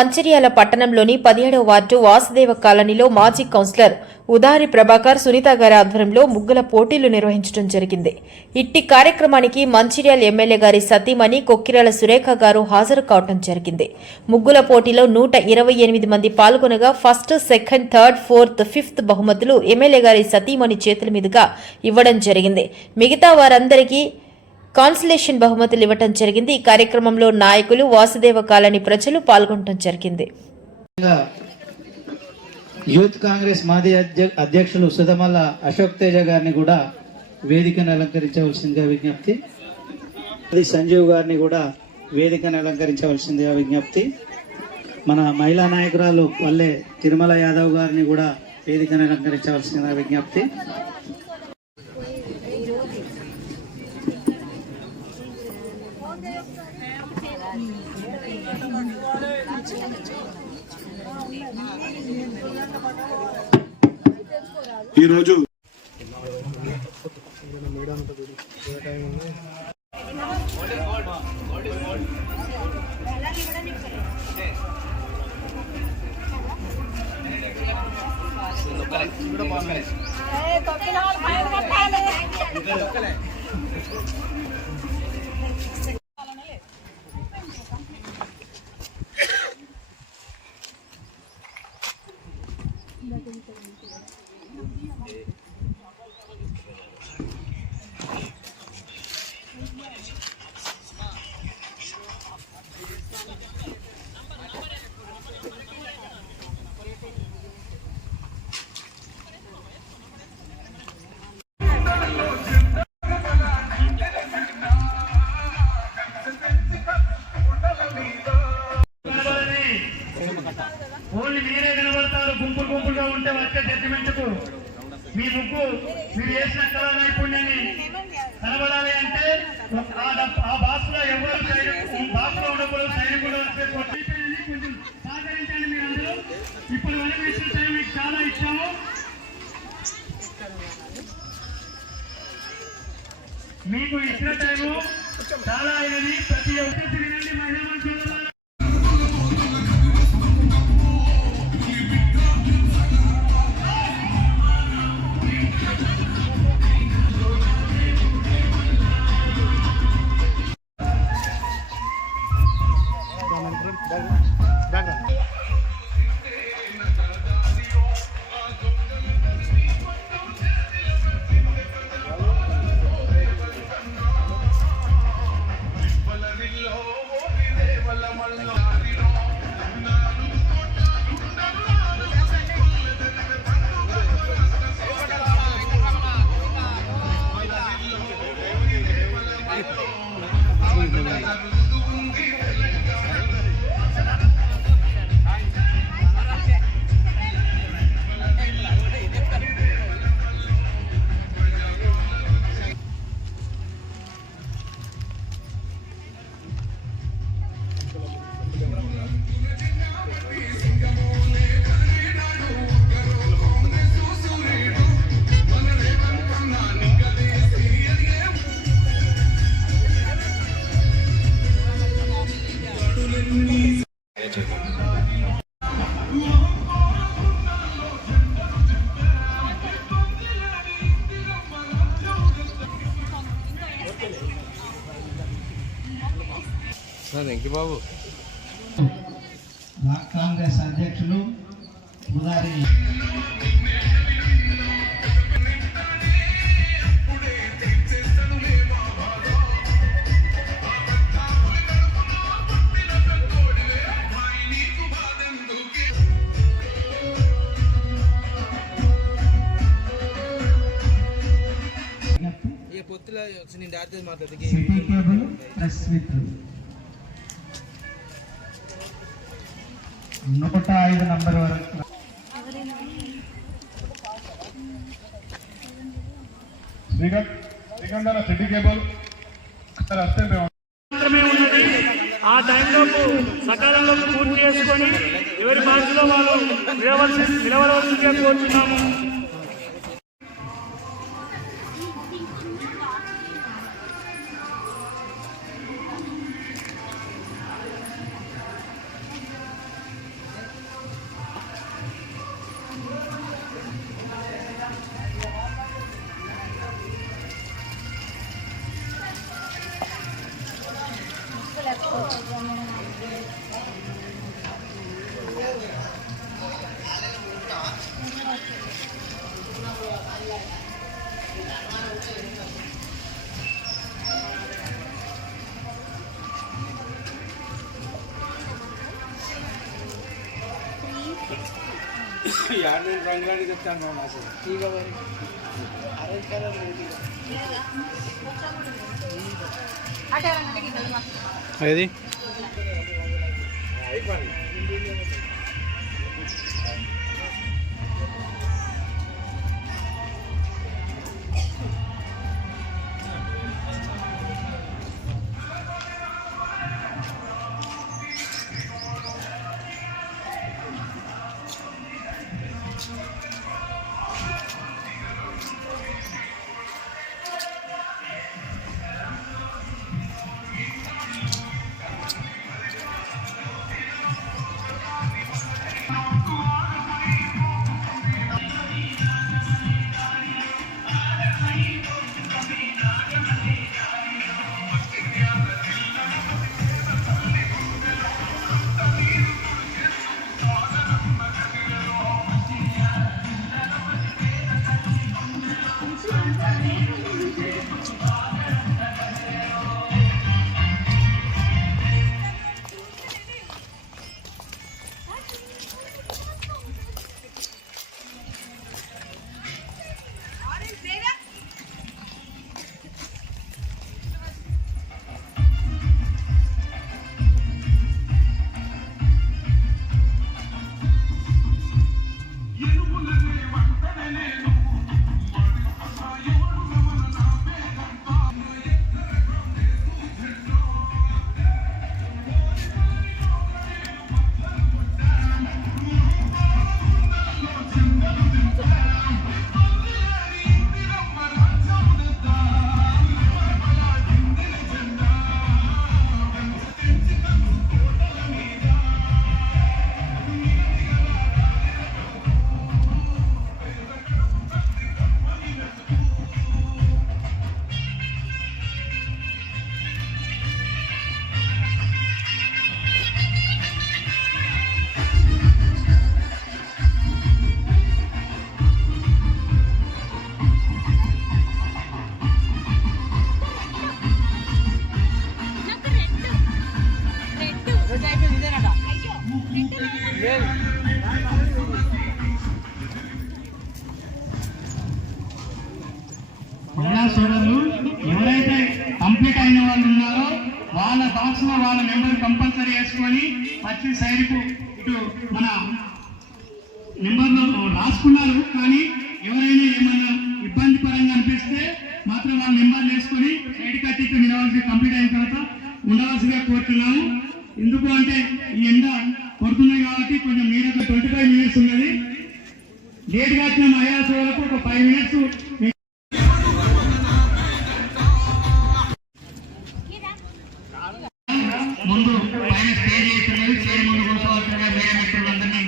మంచిర్యాల పట్టణంలోని 17వ వార్డు వాసుదేవ కాలనీలో మాజీ కౌన్సిలర్ ఉదారి ప్రభాకర్ సునీత గారి ఆధ్వర్యంలో ముగ్గుల పోటీలు నిర్వహించడం జరిగింది. ఇట్టి కార్యక్రమానికి మంచిర్యాల ఎమ్మెల్యే గారి సతీమణి కొక్కిరాల సురేఖ గారు హాజరు కావడం జరిగింది. ముగ్గుల పోటీలో 128 మంది పాల్గొనగా first, second, third, fourth, fifth బహుమతులు ఎమ్మెల్యే గారి సతీమణి చేతుల మీదుగా ఇవ్వడం జరిగింది. మిగతా వారందరికీ కాన్సలేషన్ బహుమతులు ఇవ్వడం జరిగింది. ఈ కార్యక్రమంలో నాయకులు, వాసుదేవ కాలనీ ప్రజలు పాల్గొనడం జరిగింది. యూత్ కాంగ్రెస్ మాజీ అధ్యక్షులు సుధమల్ల అశోక్ తేజ గారిని కూడా వేదికను అలంకరించవలసిందిగా విజ్ఞప్తి. సంజీవ్ గారిని కూడా వేదికను అలంకరించవలసిందిగా విజ్ఞప్తి. మన మహిళా నాయకురాలు వల్లే తిరుమల యాదవ్ గారిని కూడా వేదికను అలంకరించవలసిందిగా విజ్ఞప్తి. ఈరోజు ఓన్లీ మీరే కనబడతారు. గుంపులు గుంపులుగా ఉంటే వచ్చే జడ్జిమెంట్కు మీ ముగ్గు మీరు వేసిన కళా నైపుణ్యాన్ని కనబడాలి అంటే ఆ బాక్స్ లో ఎవరు బాక్స్ లో ఉండకూడదు, సైనికులు కొంచెం సహకరించండి. మీరు అందరూ ఇప్పుడు వరకు ఇచ్చిన టైం మీకు చాలా ఇచ్చాము. మీకు ఇచ్చిన టైము చాలా అయినది. ప్రతి ఒక్కరి తిరిగి మహిళా మంత్రులు బాబు కాంగ్రెస్ అధ్యక్షులు ఉదారి ప్రెస్ మిత్రులు 105 నంబర్ వరకు ఆ టైంలోపు సకాలంలో పూర్తి చేసుకొని ఎవరి భాషలో వాళ్ళు నిలవలసిందిగా కోరుతున్నాము. రంగులాంటి చెప్తాను మా అసలు ఏది మహిళా సోదరులు ఎవరైతే కంప్లీట్ అయిన వాళ్ళు ఉన్నారో వాళ్ళ బాక్స్ లో వాళ్ళ నెంబర్ కంపల్సరీ వేసుకొని వచ్చి సైడ్ కు ఇటు మన నెంబర్లో రాసుకున్నారు. కానీ ఎవరైనా ఏమైనా ఇబ్బంది పరంగా అనిపిస్తే మాత్రం వాళ్ళ నెంబర్ వేసుకొని సైడ్ కట్టి నిలవాల్సి కంప్లీట్ అయిన తర్వాత ఉండవలసిగా కోరుతున్నాము. ఎందుకు అంటే ఈ ఎండ పడుతున్నాయి కాబట్టి కొంచెం మీరు 25 minutes ఉన్నది. లేట్ గా వచ్చిన మహిళా సోదరులకు ఒక 5 minutes ముందు పైన స్టేజ్ చేస్తున్నది. స్టేజ్ ముందు కూర్చోవాల్సిన మీడియా మిత్రులందరినీ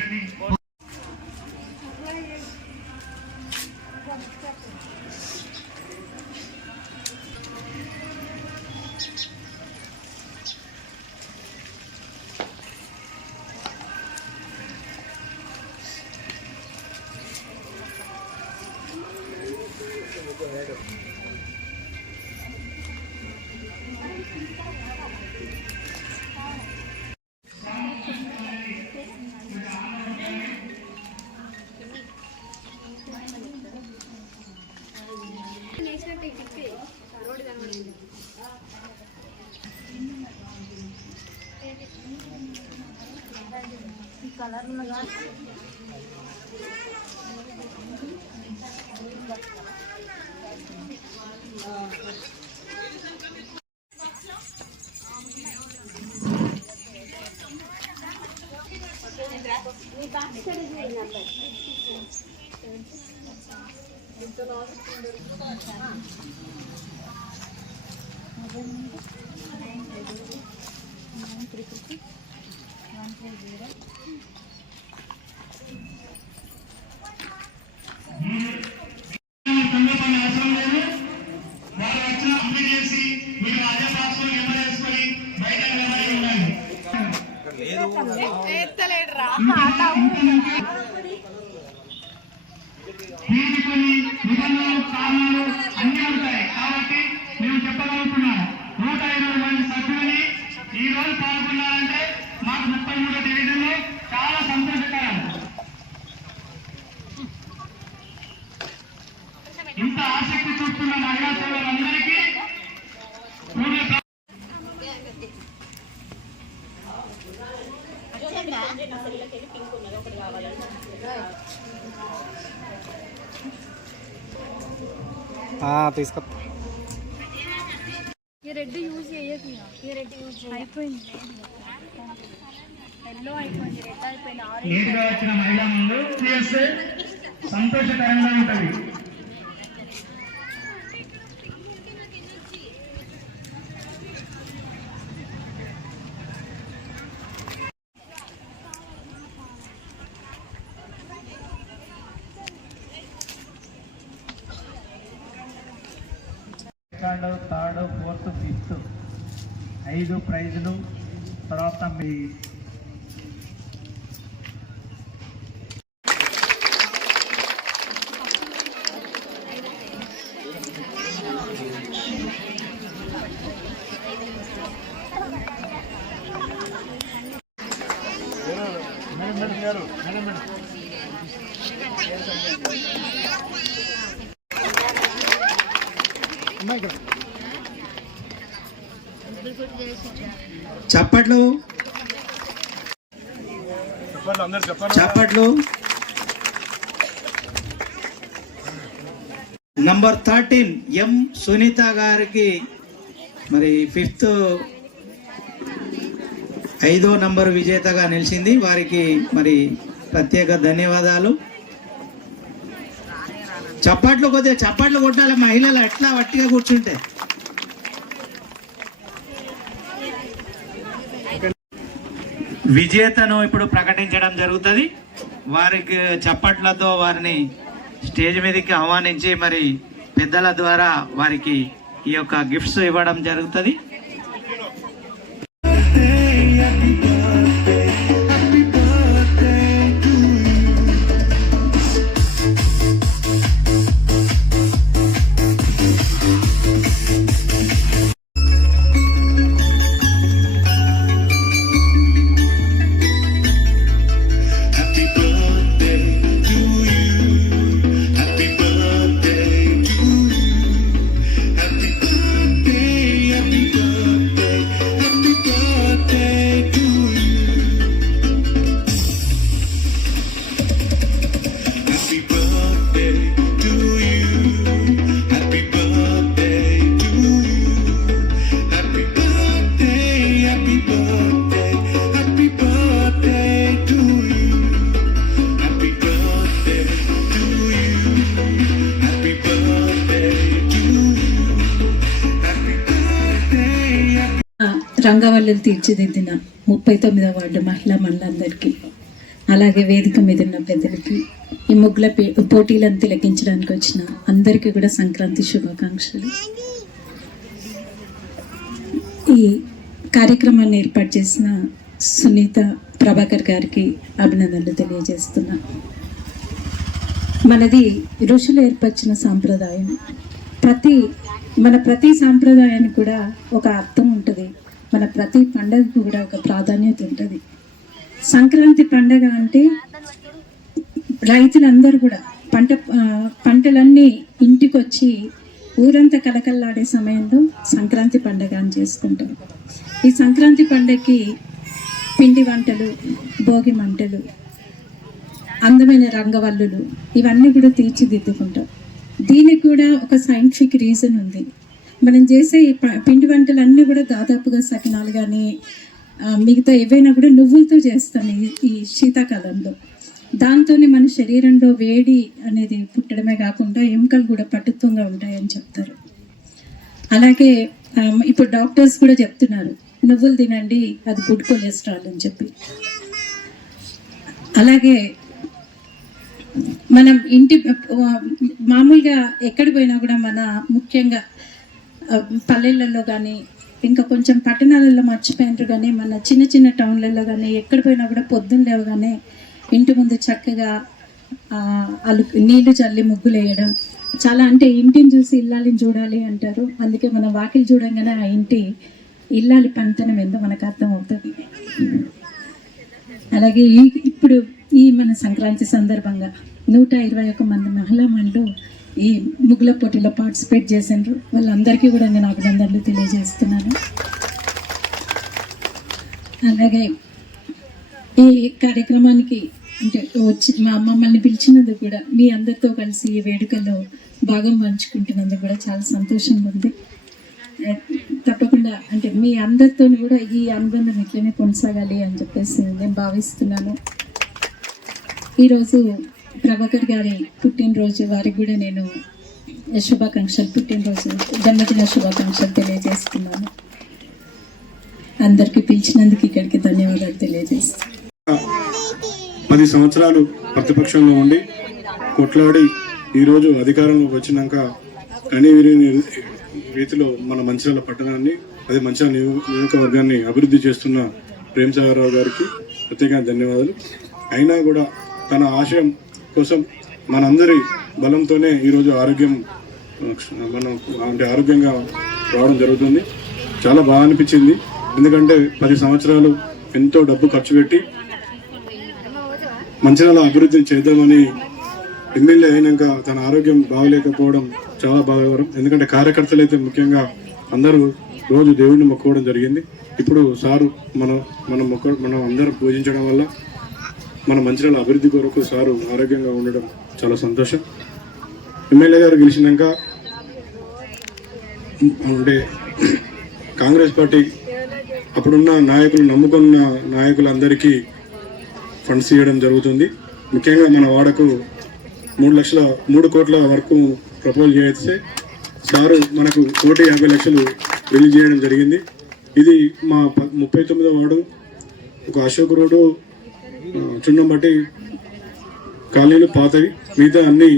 దీనికి నిబంధనలు కారణాలు అన్నీ ఉంటాయి. కాబట్టి మేము చెప్పగలుగుతున్నాము 120 మంది సభ్యులని ఈ రోజు పాల్గొన్నారంటే మాకు 33వ డివిజన్లో చాలా సంతోషకరం. తీసుకో. ये रेड यूज చేయకి ये रेड యూజ్ అయిపోయింది ఎల్లో అయిపోయింది రెడ్ అయిపోయింది నీట్గా వచ్చిన మహిళా ముందు చేస్తే సంతోషకరంగా ఉంటుంది. సెకండ్, థర్డ్, ఫోర్త్, ఫిఫ్త్ 5 ప్రైజులు. తర్వాత మీ చప్పట్లు చప్పట్లు. నంబర్ 13 ఎం సునీత గారికి మరి 5వ నంబర్ విజేతగా నిలిచింది. వారికి మరి ప్రత్యేక ధన్యవాదాలు. చప్పట్లు కొద్దిగా చప్పట్లు కొట్టాలి మహిళలు ఎట్లా వట్టిగా కూర్చుంటే. విజేతను ఇప్పుడు ప్రకటించడం జరుగుతుంది. వారికి చప్పట్లతో వారిని స్టేజ్ మీదకి ఆహ్వానించి మరి పెద్దల ద్వారా వారికి ఈ యొక్క గిఫ్ట్స్ ఇవ్వడం జరుగుతుంది. రంగవల్లులు తీర్చిదిద్దిన 39వ వార్డు మహిళా మండలందరికీ, అలాగే వేదిక మీద ఉన్న పెద్దలకి, ఈ ముగ్గుల పోటీలను తిలకించడానికి వచ్చిన అందరికీ కూడా సంక్రాంతి శుభాకాంక్షలు. ఈ కార్యక్రమాన్ని ఏర్పాటు చేసిన సునీత ప్రభాకర్ గారికి అభినందనలు తెలియజేస్తున్నా. మనది ఋషులు ఏర్పరిచిన సాంప్రదాయం. ప్రతి సాంప్రదాయానికి కూడా ఒక అర్థం ఉంటుంది. మన ప్రతి పండగకు కూడా ఒక ప్రాధాన్యత ఉంటుంది. సంక్రాంతి పండగ అంటే రైతులందరూ కూడా పంటలన్నీ ఇంటికి వచ్చి ఊరంతా కలకల్లాడే సమయంలో సంక్రాంతి పండగ అని చేసుకుంటాం. ఈ సంక్రాంతి పండగకి పిండి వంటలు, భోగి మంటలు, అందమైన రంగవల్లులు ఇవన్నీ కూడా తీర్చిదిద్దుకుంటాం. దీనికి కూడా ఒక సైంటిఫిక్ రీజన్ ఉంది. మనం చేసే పిండి వంటలన్నీ కూడా దాదాపుగా సకినాలు కానీ మిగతా ఏవైనా కూడా నువ్వులతో చేస్తాం ఈ శీతాకాలంలో. దాంతో మన శరీరంలో వేడి అనేది పుట్టడమే కాకుండా ఎముకలు కూడా పటుత్వంగా ఉంటాయని చెప్తారు. అలాగే ఇప్పుడు డాక్టర్స్ కూడా చెప్తున్నారు నువ్వులు తినండి, అది గుడ్ కొలెస్ట్రాల్ అని చెప్పి. అలాగే మనం మామూలుగా ఎక్కడికి పోయినా కూడా మన ముఖ్యంగా పల్లెలలో కానీ ఇంకా కొంచెం పట్టణాలలో మర్చిపోయినారు కానీ మన చిన్న చిన్న టౌన్లలో కానీ ఎక్కడ పోయినా కూడా పొద్దున్న లేవగానే ఇంటి ముందు చక్కగా నీళ్లు చల్లి ముగ్గులు వేయడం చాలా, అంటే ఇంటిని చూసి ఇల్లాలిని చూడాలి అంటారు. అందుకే మనం వాకిలి చూడంగానే ఆ ఇంటి ఇల్లాలి పనితనం ఏందో మనకు అర్థం అవుతుంది. అలాగే ఇప్పుడు ఈ మన సంక్రాంతి సందర్భంగా 121 మంది మహిళా మహిళలు ఈ ముగ్గుల పోటీలో పార్టిసిపేట్ చేసిండ్రు. వాళ్ళందరికీ కూడా నేను అభినందనలు తెలియజేస్తున్నాను. అలాగే ఈ కార్యక్రమానికి అంటే వచ్చి మమ్మల్ని పిలిచినందుకు కూడా మీ అందరితో కలిసి ఈ వేడుకలో భాగం పంచుకుంటున్నందుకు కూడా చాలా సంతోషంగా ఉంది. తప్పకుండా అంటే మీ అందరితో కూడా ఈ అనుబంధం ఇట్లనే కొనసాగాలి అని చెప్పేసి నేను భావిస్తున్నాను. ఈరోజు ప్రభాకర్ గారి పుట్టినరోజు వారికి కూడా నేను శుభాకాంక్షలు, పుట్టినరోజు జన్మదిన శుభాకాంక్షలు తెలియజేస్తున్నాను. అందరికీ పిలిచినందుకు ఇక్కడికి ధన్యవాదాలు తెలియజేస్తున్నాను. 10 సంవత్సరాలు ప్రతిపక్షంలో ఉండి కొట్లాడి ఈరోజు అధికారంలోకి వచ్చినాక అన్ని రీతిలో మన మంచిర్యాల పట్టణాన్ని, అదే మంచిర్యాల నియోజకవర్గాన్ని అభివృద్ధి చేస్తున్న ప్రేమసాగర్ రావు గారికి ప్రత్యేకంగా ధన్యవాదాలు. అయినా కూడా తన ఆశయం కోసం మనందరి బలంతోనే ఈరోజు ఆరోగ్యంగా రావడం జరుగుతుంది. చాలా బాగా అనిపించింది. ఎందుకంటే 10 సంవత్సరాలు ఎంతో డబ్బు ఖర్చు పెట్టి మంచిర్యాల అభివృద్ధి చేద్దామని ఎమ్మెల్యే అయినాక తన ఆరోగ్యం బాగలేకపోవడం చాలా బాధాకరం. ఎందుకంటే కార్యకర్తలు అయితే ముఖ్యంగా అందరూ రోజు దేవుడిని మొక్కుకోవడం జరిగింది. ఇప్పుడు సారు మనం అందరం పూజించడం వల్ల మన మంచిర్యాల అభివృద్ధి కొరకు సారు ఆరోగ్యంగా ఉండడం చాలా సంతోషం. ఎమ్మెల్యే గారు గెలిచినాక అంటే కాంగ్రెస్ పార్టీ అప్పుడున్న నాయకులు, నమ్ముకున్న నాయకులందరికీ ఫండ్స్ ఇవ్వడం జరుగుతుంది. ముఖ్యంగా మన వాడకు 3 కోట్ల వరకు ప్రపోజ్ చేస్తే సారు మనకు 1,50,00,000 రిలీజ్ చేయడం జరిగింది. ఇది మా 39వ వార్డు ఒక అశోక్ రోడ్డు, చున్నంబట్టి కాలనీలు పాతవి, మిగతా అన్ని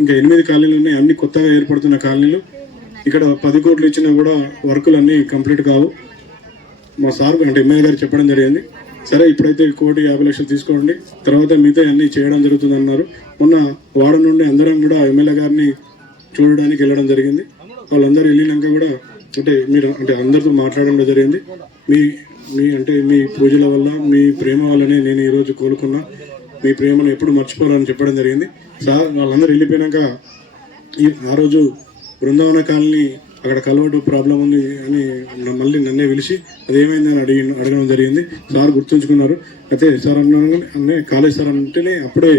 ఇంకా 8 కాలనీలు ఉన్నాయి. అన్ని కొత్తగా ఏర్పడుతున్న కాలనీలు. ఇక్కడ 10 కోట్లు ఇచ్చినా కూడా వర్కులు అన్నీ కంప్లీట్ కావు. మా సార్ అంటే ఎమ్మెల్యే గారు చెప్పడం జరిగింది. సరే ఇప్పుడైతే 1,50,00,000 తీసుకోండి, తర్వాత మిగతా అన్ని చేయడం జరుగుతుంది అన్నారు. మొన్న వార్డు నుండి అందరం కూడా ఎమ్మెల్యే గారిని చూడడానికి వెళ్ళడం జరిగింది. వాళ్ళందరూ వెళ్ళినాక కూడా మీరు అందరితో మాట్లాడడం జరిగింది. మీ పూజల వల్ల, మీ ప్రేమ వల్లనే నేను ఈరోజు కోలుకున్నా, మీ ప్రేమను ఎప్పుడు మర్చిపోవాలని చెప్పడం జరిగింది. సార్ వాళ్ళందరూ వెళ్ళిపోయినాక ఆ రోజు బృందావన కాలనీ అక్కడ కలవటు ప్రాబ్లం ఉంది అని మళ్ళీ నన్నే పిలిచి అదేమైందని అడగడం జరిగింది. సార్ గుర్తుంచుకున్నారు. అయితే సార్ అన్నే కాలేజ్ సార్ అంటేనే అప్పుడే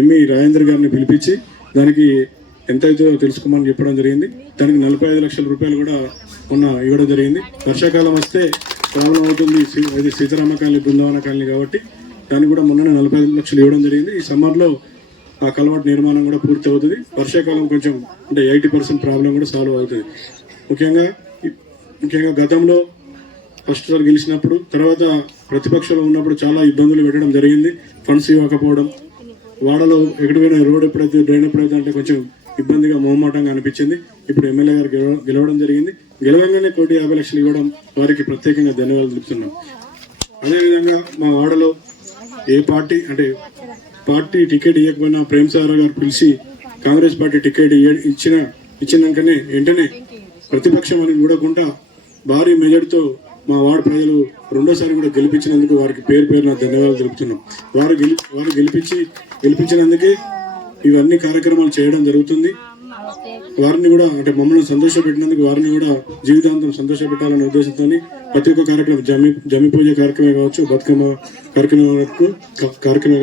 ఎంఈ రాజేంద్ర గారిని పిలిపించి దానికి ఎంత అవుతుందో తెలుసుకోమని చెప్పడం జరిగింది. దానికి 45 లక్షల రూపాయలు కూడా మొన్న ఇవ్వడం జరిగింది. వర్షాకాలం వస్తే ప్రాబ్లం అవుతుంది, అది సీతారామ కాలనీ, బృందావన కాలనీ కాబట్టి దానికి కూడా మొన్న 45 లక్షలు ఇవ్వడం జరిగింది. ఈ సమ్మర్లో ఆ కలవాటు నిర్మాణం కూడా పూర్తి అవుతుంది. వర్షాకాలం కొంచెం 80% ప్రాబ్లం కూడా సాల్వ్ అవుతుంది. ముఖ్యంగా గతంలో ఫస్ట్ సార్ గెలిచినప్పుడు, తర్వాత ప్రతిపక్షంలో ఉన్నప్పుడు చాలా ఇబ్బందులు పెట్టడం జరిగింది. ఫండ్స్ ఇవ్వకపోవడం, వాడలో ఎక్కడికైనా రోడ్ ఎప్పుడైతే, డ్రైన్ ఎప్పుడైతే అంటే కొంచెం ఇబ్బందిగా, మొహమాటంగా అనిపించింది. ఇప్పుడు ఎమ్మెల్యే గారు గెలవడం జరిగింది. గెలవంగానే 1,50,00,000 ఇవ్వడం వారికి ప్రత్యేకంగా ధన్యవాదాలు తెలుపుతున్నాం. అదేవిధంగా మా వాడలో ఏ పార్టీ టికెట్ ఇవ్వకపోయినా ప్రేమసాగర్ గారు పిలిచి కాంగ్రెస్ పార్టీ టికెట్ ఇచ్చినాకనే వెంటనే ప్రతిపక్షం అని చూడకుండా భారీ మెజార్టీతో మా వార్డు ప్రజలు రెండోసారి కూడా గెలిపించినందుకు వారికి పేరున ధన్యవాదాలు తెలుపుతున్నాం. వారు గెలిపించినందుకే ఇవన్నీ కార్యక్రమాలు చేయడం జరుగుతుంది. వారిని కూడా మమ్మల్ని సంతోషపెట్టినందుకు వారిని కూడా జీవితాంతం సంతోషపెట్టాలనే ఉద్దేశంతో ప్రతి ఒక్క కార్యక్రమం, జమ్మి పూజ కార్యక్రమం కావచ్చు, బతుకమ్మ కార్యక్రమం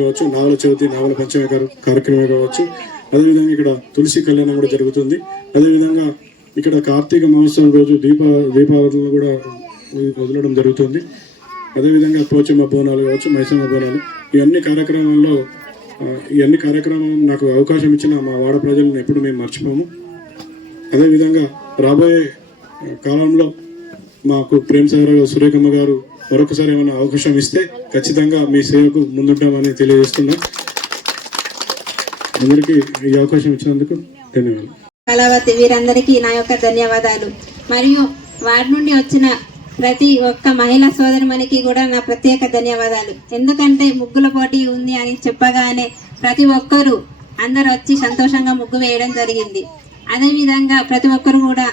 కావచ్చు, నావల చవితి, నావల పంచమి కార్యక్రమం కావచ్చు, అదేవిధంగా ఇక్కడ తులసి కళ్యాణం కూడా జరుగుతుంది. అదేవిధంగా ఇక్కడ కార్తీక మహోత్సవం రోజు దీపావళిని కూడా వదలడం జరుగుతుంది. అదేవిధంగా పోచమ్మ బోనాలు కావచ్చు, మైసమ్మ బోనాలు, ఇవన్నీ కార్యక్రమం నాకు అవకాశం ఇచ్చిన మా వాడ ప్రజలను ఎప్పుడు మేము మర్చిపోము. అదేవిధంగా రాబోయే కాలంలో మాకు ప్రేమసాగర్ సురేఖమ్మ గారు మరొకసారి ఏమైనా అవకాశం ఇస్తే ఖచ్చితంగా మీ సేవకు ముందుంటామని తెలియజేస్తున్నాం. అందరికీ ఈ అవకాశం ఇచ్చినందుకు ధన్యవాదాలు. కళావతి వీరందరికీ నా యొక్క ధన్యవాదాలు. మరియు వారి నుండి వచ్చిన ప్రతి ఒక్క మహిళా సోదరిమణికి కూడా నా ప్రత్యేక ధన్యవాదాలు. ఎందుకంటే ముగ్గుల పోటీ ఉంది అని చెప్పగానే ప్రతి ఒక్కరూ అందరు వచ్చి సంతోషంగా ముగ్గు వేయడం జరిగింది. అదేవిధంగా ప్రతి ఒక్కరు కూడా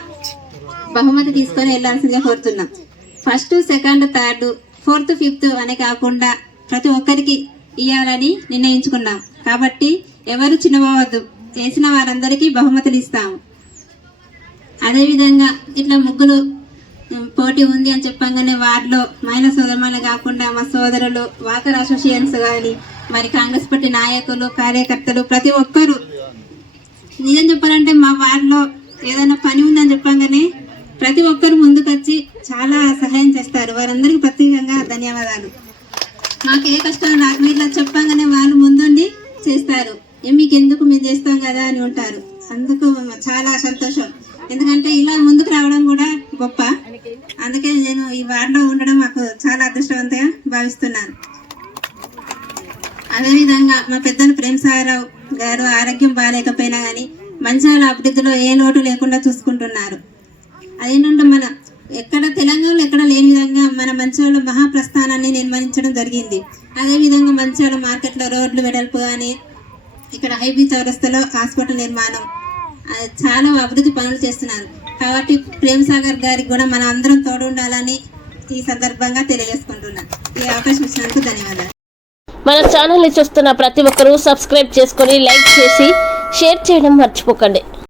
బహుమతి తీసుకొని వెళ్లాల్సిందిగా కోరుతున్నాం. 1st, 2nd, 3rd, 4th, 5th అని కాకుండా ప్రతి ఒక్కరికి ఇవ్వాలని నిర్ణయించుకున్నాం. కాబట్టి ఎవరు చిన్నవద్దు, చేసిన వారందరికీ బహుమతులు ఇస్తాము. అదేవిధంగా ఇట్లా ముగ్గులు పోటీ ఉంది అని చెప్పంగానే వారిలో మహిళా సోదరులు కాకుండా మా సోదరులు వాకర్ అసోసియేషన్స్ కానీ మరి కాంగ్రెస్ పార్టీ నాయకులు, కార్యకర్తలు ప్రతి ఒక్కరూ నిజం చెప్పాలంటే మా వార్డులో ఏదైనా పని ఉందని చెప్పగానే ప్రతి ఒక్కరు ముందుకొచ్చి చాలా సహాయం చేస్తారు. వారందరికీ ప్రత్యేకంగా ధన్యవాదాలు. మాకు ఏ కష్టం నాకు ఇట్లా చెప్పగానే వాళ్ళు ముందుండి చేస్తారు. మీకు ఎందుకు మేము చేస్తాం కదా అని ఉంటారు. అందుకు చాలా సంతోషం. ఎందుకంటే ఇలా ముందుకు రావడం కూడా గొప్ప. అందుకే నేను ఈ వార్డులో ఉండడం మాకు చాలా అదృష్టవంతంగా భావిస్తున్నాను. అదేవిధంగా మా పెద్దలు ప్రేమసాగరరావు గారు ఆరోగ్యం బాగాలేకపోయినా కానీ మంచిర్యాల అభివృద్ధిలో ఏ లోటు లేకుండా చూసుకుంటున్నారు. అదేంటంటే మన ఎక్కడ తెలంగాణలో ఎక్కడ లేని విధంగా మన మంచిర్యాల మహాప్రస్థానాన్ని నిర్మించడం జరిగింది. అదేవిధంగా మంచిర్యాల మార్కెట్లో రోడ్లు వెడల్పు కానీ, ఇక్కడ హైబీ చౌరస్తాలో హాస్పిటల్ నిర్మాణం, చాలా అభివృద్ధి పనులు చేస్తున్నారు. కాబట్టి ప్రేమసాగర్ గారికి కూడా మన అందరం తోడు ఉండాలని ఈ సందర్భంగా తెలియజేసుకుంటున్నాను. ఈ అవకాశం ఇచ్చినందుకు ధన్యవాదాలు. మన ఛానల్ని చూస్తున్న ప్రతి ఒక్కరూ సబ్స్క్రైబ్ చేసుకొని లైక్ చేసి షేర్ చేయడం మర్చిపోకండి.